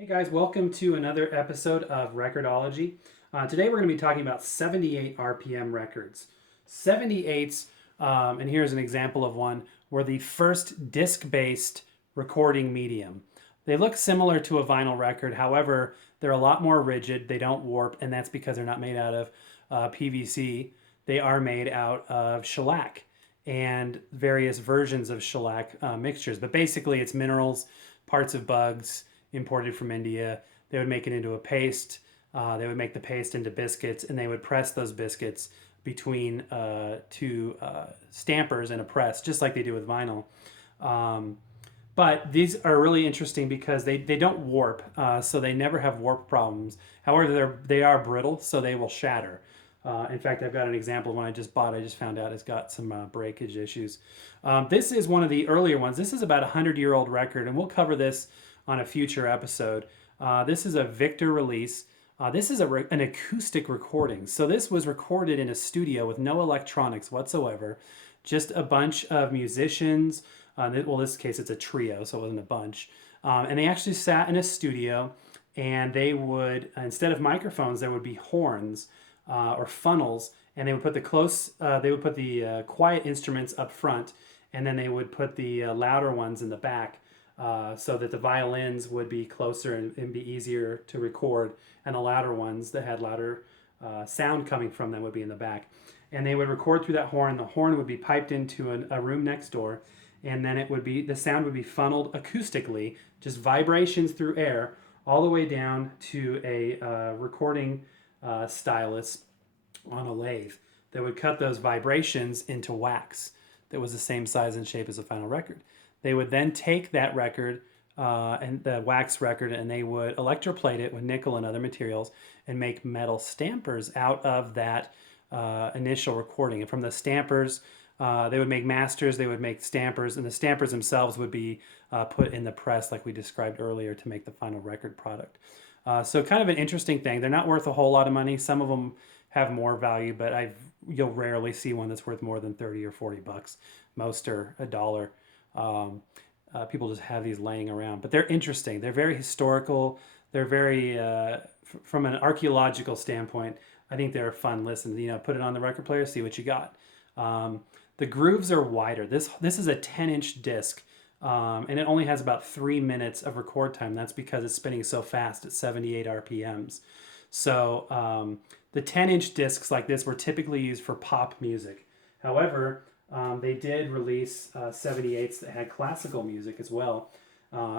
Hey guys, welcome to another episode of Record-ology. Today we're going to be talking about 78 RPM records. 78s, and here's an example of one, were the first disc-based recording medium. They look similar to a vinyl record, however, they're a lot more rigid, they don't warp, and that's because they're not made out of PVC. They are made out of shellac and various versions of shellac mixtures. But basically it's minerals, parts of bugs, imported from India. They would make it into a paste. They would make the paste into biscuits, and they would press those biscuits between two stampers in a press, just like they do with vinyl. But these are really interesting because they don't warp, so they never have warp problems. However, they are brittle, so they will shatter. In fact, I've got an example of one I just bought. I just found out it's got some breakage issues. This is one of the earlier ones. This is about a 100-year-old record, and we'll cover this on a future episode. This is a Victor release. This is an acoustic recording. So this was recorded in a studio with no electronics whatsoever. Just a bunch of musicians. Well, in this case, it's a trio, so it wasn't a bunch. And they actually sat in a studio, and they would, instead of microphones, there would be horns or funnels, and they would put the quiet instruments up front, and then they would put the louder ones in the back. So that the violins would be closer and be easier to record, and the louder ones that had louder sound coming from them would be in the back. And they would record through that horn. The horn would be piped into a room next door, and then the sound would be funneled acoustically, just vibrations through air, all the way down to a recording stylus on a lathe that would cut those vibrations into wax that was the same size and shape as a final record. They would then take that record, and the wax record, and they would electroplate it with nickel and other materials and make metal stampers out of that initial recording. And from the stampers, they would make masters, they would make stampers, and the stampers themselves would be put in the press like we described earlier to make the final record product. So kind of an interesting thing. They're not worth a whole lot of money. Some of them have more value, but you'll rarely see one that's worth more than 30 or 40 bucks. Most are $1. People just have these laying around, but they're interesting. They're very historical. They're very, from an archaeological standpoint, I think they're a fun listen. Put it on the record player, see what you got. The grooves are wider. This is a 10-inch disc, and it only has about 3 minutes of record time. That's because it's spinning so fast at 78 RPMs. So the 10-inch discs like this were typically used for pop music. However, they did release 78s that had classical music as well.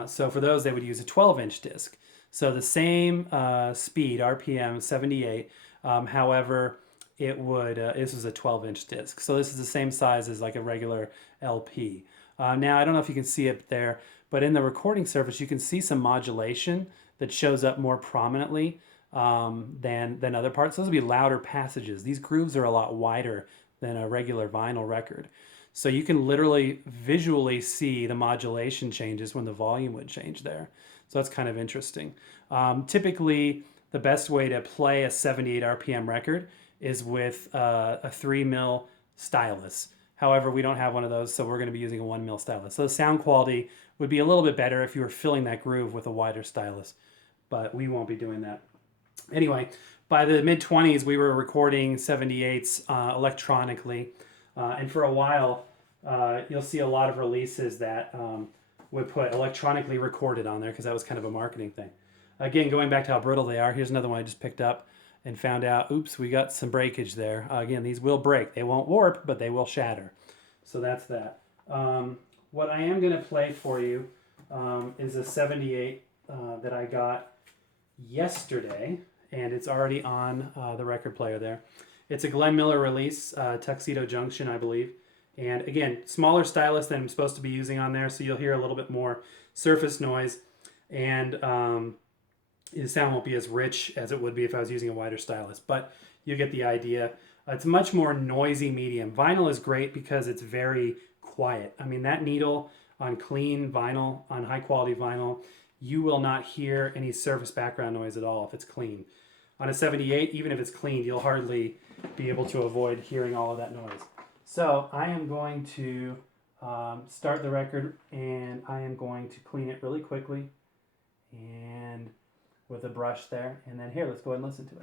So for those, they would use a 12-inch disc. So the same speed, RPM, 78. However, this was a 12-inch disc. So this is the same size as like a regular LP. Now, I don't know if you can see it there, but in the recording surface, you can see some modulation that shows up more prominently than other parts. Those would be louder passages. These grooves are a lot wider than a regular vinyl record. So you can literally visually see the modulation changes when the volume would change there. So that's kind of interesting. Typically, the best way to play a 78 RPM record is with a 3mm stylus. However, we don't have one of those, so we're going to be using a 1mm stylus. So the sound quality would be a little bit better if you were filling that groove with a wider stylus, but we won't be doing that. Anyway, by the mid-20s, we were recording 78s electronically. And for a while, you'll see a lot of releases that would put electronically recorded on there because that was kind of a marketing thing. Again, going back to how brittle they are, here's another one I just picked up and found out, oops, we got some breakage there. Again, these will break. They won't warp, but they will shatter. So that's that. What I am going to play for you is a 78 that I got yesterday, and it's already on the record player there. It's a Glenn Miller release, Tuxedo Junction, I believe. And again, smaller stylus than I'm supposed to be using on there, so you'll hear a little bit more surface noise, and the sound won't be as rich as it would be if I was using a wider stylus, but you get the idea. It's a much more noisy medium. Vinyl is great because it's very quiet. I mean, that needle on clean vinyl, on high quality vinyl, you will not hear any surface background noise at all if it's clean. On a 78, even if it's cleaned, you'll hardly be able to avoid hearing all of that noise. So I am going to start the record, and I am going to clean it really quickly. And with a brush there. And then here, let's go ahead and listen to it.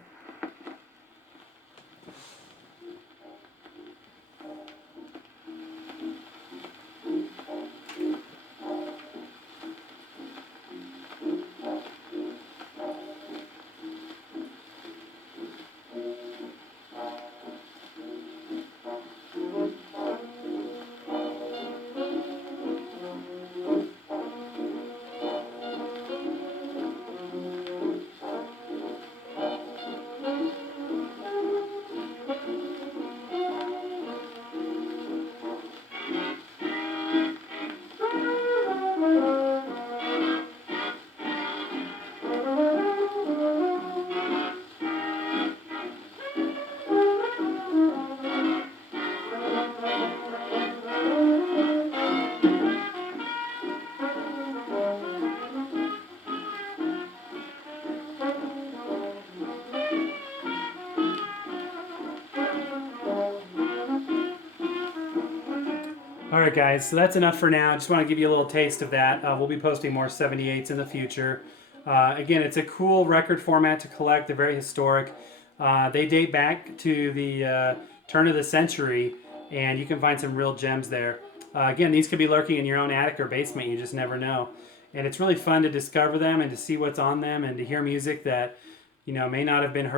All right, guys, so that's enough for now. I just want to give you a little taste of that. We'll be posting more 78s in the future. Again, it's a cool record format to collect. They're very historic. They date back to the turn of the century, and you can find some real gems there. Again, these could be lurking in your own attic or basement. You just never know. And it's really fun to discover them and to see what's on them and to hear music that, may not have been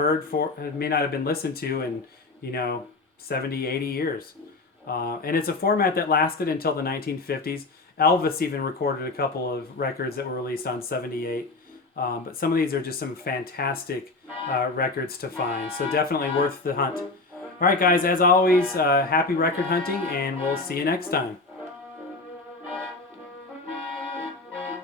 may not have been listened to in, 70, 80 years. And it's a format that lasted until the 1950s. Elvis even recorded a couple of records that were released on 78. But some of these are just some fantastic records to find. So definitely worth the hunt. All right, guys, as always, happy record hunting, and we'll see you next time.